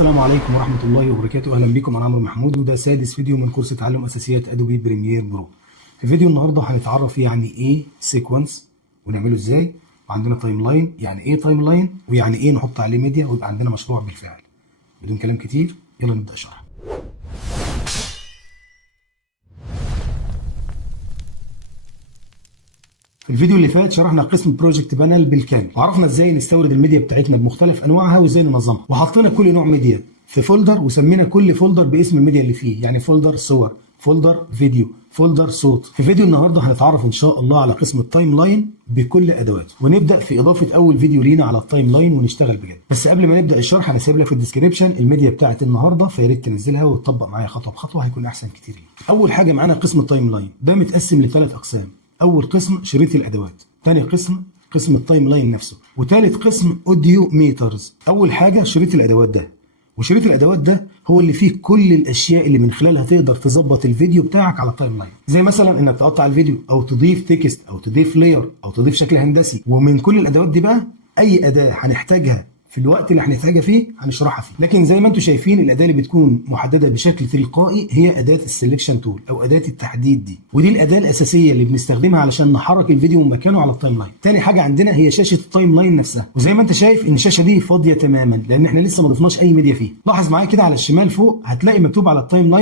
السلام عليكم ورحمة الله وبركاته. أهلا بكم، أنا عمرو محمود وده سادس فيديو من كورس تعلم أساسيات أدوبي بريمير برو. في فيديو النهاردة هنتعرف يعني إيه سيكونس ونعمله إزاي، وعندنا تايم لاين، يعني إيه تايم لاين، ويعني إيه نحط عليه ميديا ويبقى عندنا مشروع بالفعل. بدون كلام كتير يلا نبدأ شرح. في الفيديو اللي فات شرحنا قسم بروجكت بانل بالكامل، وعرفنا ازاي نستورد الميديا بتاعتنا بمختلف انواعها وازاي ننظمها، وحطينا كل نوع ميديا في فولدر وسمينا كل فولدر باسم الميديا اللي فيه، يعني فولدر صور، فولدر فيديو، فولدر صوت. في فيديو النهارده هنتعرف ان شاء الله على قسم التايم لاين بكل ادواته، ونبدا في اضافه اول فيديو لينا على التايم لاين ونشتغل بجد. بس قبل ما نبدا الشرح انا سايب لك في الديسكربشن الميديا بتاعت النهارده، فيا ريت تنزلها وتطبق معايا خطوه بخطوه، هيكون احسن كتير ليك. اول حاجه معانا قسم التايم لاين، ده متقسم لثلاث اقسام. اول قسم شريط الادوات، ثاني قسم التايم لاين نفسه، وثالث قسم اوديو ميترز. اول حاجه شريط الادوات ده، وشريط الادوات ده هو اللي فيه كل الاشياء اللي من خلالها تقدر تظبط الفيديو بتاعك على التايم لاين، زي مثلا انك تقطع الفيديو او تضيف تكست او تضيف لاير او تضيف شكل هندسي. ومن كل الادوات دي بقى اي اداه هنحتاجها في الوقت اللي هنحتاجها فيه هنشرحها فيه. لكن زي ما انتم شايفين الاداه اللي بتكون محدده بشكل تلقائي هي اداه السلكشن تول او اداه التحديد دي، ودي الاداه الاساسيه اللي بنستخدمها علشان نحرك الفيديو من مكانه على التايم لاين. تاني حاجه عندنا هي شاشه التايم لاين نفسها، وزي ما انت شايف ان الشاشه دي فاضيه تماما لان احنا لسه ما ضفناش اي ميديا فيه. لاحظ معايا كده على الشمال فوق هتلاقي مكتوب على التايم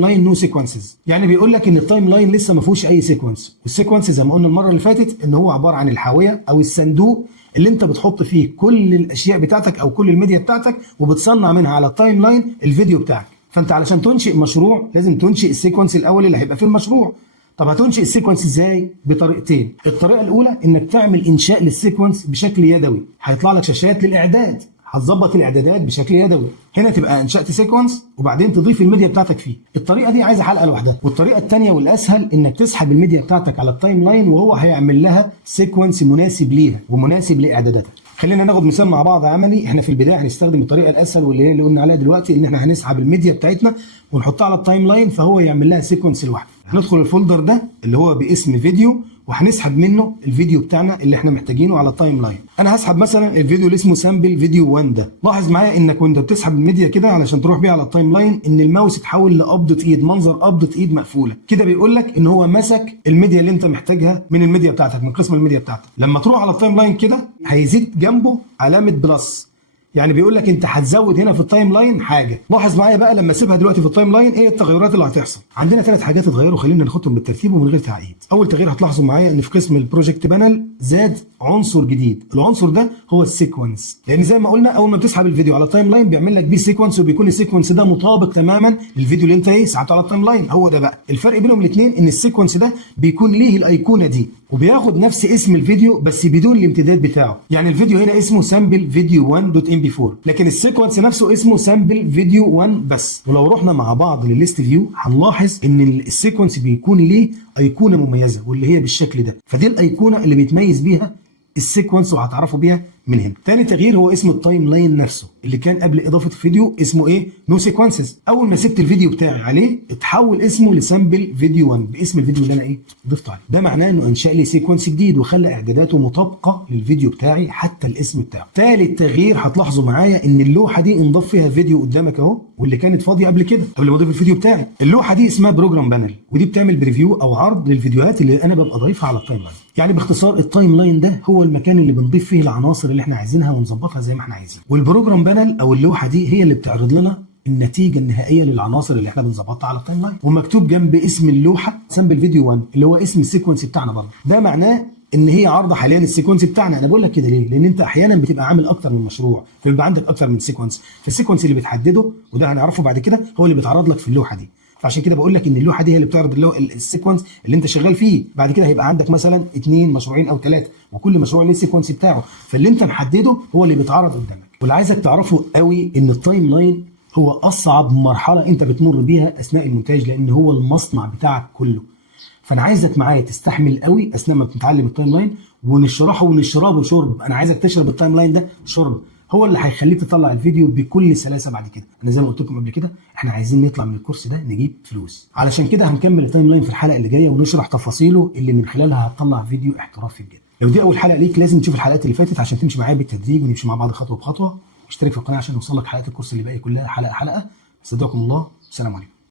لاين نو سيكونسز، يعني بيقول لك ان التايم لاين لسه ما فيهوش اي سيكونس. والسيكونس زي ما قلنا المره اللي فاتت ان هو عباره عن الحاويه او الصندوق اللي انت بتحط فيه كل الاشياء بتاعتك او كل الميديا بتاعتك وبتصنع منها على التايم لاين الفيديو بتاعك. فانت علشان تنشئ مشروع لازم تنشئ السيكونس الاول اللي هيبقى في المشروع. طب هتنشئ السيكونس ازاي؟ بطريقتين. الطريقه الاولى انك تعمل انشاء للسيكونس بشكل يدوي، هيطلع لك شاشات للاعداد، هتظبط الاعدادات بشكل يدوي. هنا تبقى انشات سيكونس وبعدين تضيف الميديا بتاعتك فيه. الطريقه دي عايزه حلقه لوحدها. والطريقه الثانيه والاسهل انك تسحب الميديا بتاعتك على التايم لاين وهو هيعمل لها سيكونس مناسب ليها ومناسب لاعداداتها. خلينا ناخد مثال مع بعض عملي. احنا في البدايه هنستخدم الطريقه الاسهل واللي هي اللي قلنا عليها دلوقتي، ان احنا هنسحب الميديا بتاعتنا ونحطها على التايم لاين فهو يعمل لها سيكونس لوحده. هندخل الفولدر ده اللي هو باسم فيديو وهنسحب منه الفيديو بتاعنا اللي احنا محتاجينه على التايم لاين. انا هسحب مثلا الفيديو اللي اسمه سامبل فيديو 1 ده. لاحظ معايا انك وانت بتسحب الميديا كده علشان تروح بيها على التايم لاين ان الماوس اتحول لقبضه ايد، منظر قبضه ايد مقفوله كده، بيقول لك ان هو مسك الميديا اللي انت محتاجها من الميديا بتاعتك، من قسم الميديا بتاعتك. لما تروح على التايم لاين كده هيزيد جنبه علامه بلس، يعني بيقول لك انت هتزود هنا في التايم لاين حاجه. لاحظ معايا بقى لما اسيبها دلوقتي في التايم لاين ايه التغيرات اللي هتحصل. عندنا ثلاث حاجات اتغيروا، خلينا ناخدهم بالترتيب ومن غير تعقيد. اول تغيير هتلاحظوا معايا ان في قسم البروجكت بانل زاد عنصر جديد، العنصر ده هو السيكونس. لان زي ما قلنا اول ما بتسحب الفيديو على التايم لاين بيعمل لك بيه سيكونس، وبيكون السيكونس ده مطابق تماما للفيديو اللي انت سحبته على التايم لاين. هو ده بقى الفرق بينهم الاثنين، ان السيكونس ده بيكون ليه الايقونه دي وبياخد نفس اسم الفيديو بس بدون الامتداد بتاعه. يعني الفيديو هنا اسمه سامبل فيديو 1.mp4 لكن السيكونس نفسه اسمه سامبل فيديو 1 بس. ولو رحنا مع بعض للليست فيو هنلاحظ ان السيكونس بيكون ليه ايقونه مميزه واللي هي بالشكل ده، فدي الايقونه اللي بيتميز بيها السيكونس وهتعرفوا بيها من هنا. تاني تغيير هو اسم التايم لاين نفسه اللي كان قبل اضافه الفيديو اسمه ايه؟ نو سيكونسز. اول ما سبت الفيديو بتاعي عليه اتحول اسمه لسامبل فيديو 1 باسم الفيديو اللي انا ضفته عليه. ده معناه انه انشا لي سيكونس جديد وخلى اعداداته مطابقه للفيديو بتاعي حتى الاسم بتاعه. ثالث تغيير هتلاحظوا معايا ان اللوحه دي انضاف فيها فيديو قدامك اهو، واللي كانت فاضيه قبل كده قبل ما اضيف الفيديو بتاعي. اللوحه دي اسمها بروجرام بانل، ودي بتعمل بريفيو او عرض للفيديوهات اللي انا ببقى ضايفها على التايم لاين. يعني باختصار التايم لاين ده هو المكان اللي بنضيف فيه العناصر اللي احنا عايزينها ونظبطها زي ما احنا عايزين، والبروجرام بانل او اللوحه دي هي اللي بتعرض لنا النتيجه النهائيه للعناصر اللي احنا بنظبطها على التايم لاين. ومكتوب جنب اسم اللوحه سامبل فيديو 1 اللي هو اسم السيكونس بتاعنا برضه. ده معناه ان هي عارضه حاليا السيكونس بتاعنا. انا بقول لك كده ليه؟ لان انت احيانا بتبقى عامل اكتر من مشروع فبيبقى عندك اكتر من سيكونس، فالسيكونس اللي بتحدده وده هنعرفه بعد كده هو اللي بيتعرض لك في اللوحه دي. فعشان كده بقول لك ان اللوحه دي هي اللي بتعرض السيكونس اللي انت شغال فيه. بعد كده هيبقى عندك مثلا 2 مشروعين او 3 وكل مشروع ليه السيكونس بتاعه، فاللي انت محدده هو اللي بيتعرض قدامك. واللي عايزك تعرفه قوي ان التايم لاين هو اصعب مرحله انت بتمر بيها اثناء المونتاج، لان هو المصنع بتاعك كله. فانا عايزك معايا تستحمل قوي اثناء ما بتتعلم التايم لاين، ونشربه شرب. انا عايزك تشرب التايم لاين ده شرب، هو اللي هيخليك تطلع الفيديو بكل سلاسه بعد كده. انا زي ما قلت لكم قبل كده احنا عايزين نطلع من الكورس ده نجيب فلوس، علشان كده هنكمل التايم لاين في الحلقه اللي جايه ونشرح تفاصيله اللي من خلالها هتطلع فيديو احترافي بجد. لو دي اول حلقه ليك لازم تشوف الحلقات اللي فاتت عشان تمشي معايا بالتدريج ونمشي مع بعض خطوه بخطوه. اشترك في القناه عشان يوصلك حلقات الكورس اللي باقي كلها حلقه حلقه. استودعكم الله، السلام عليكم.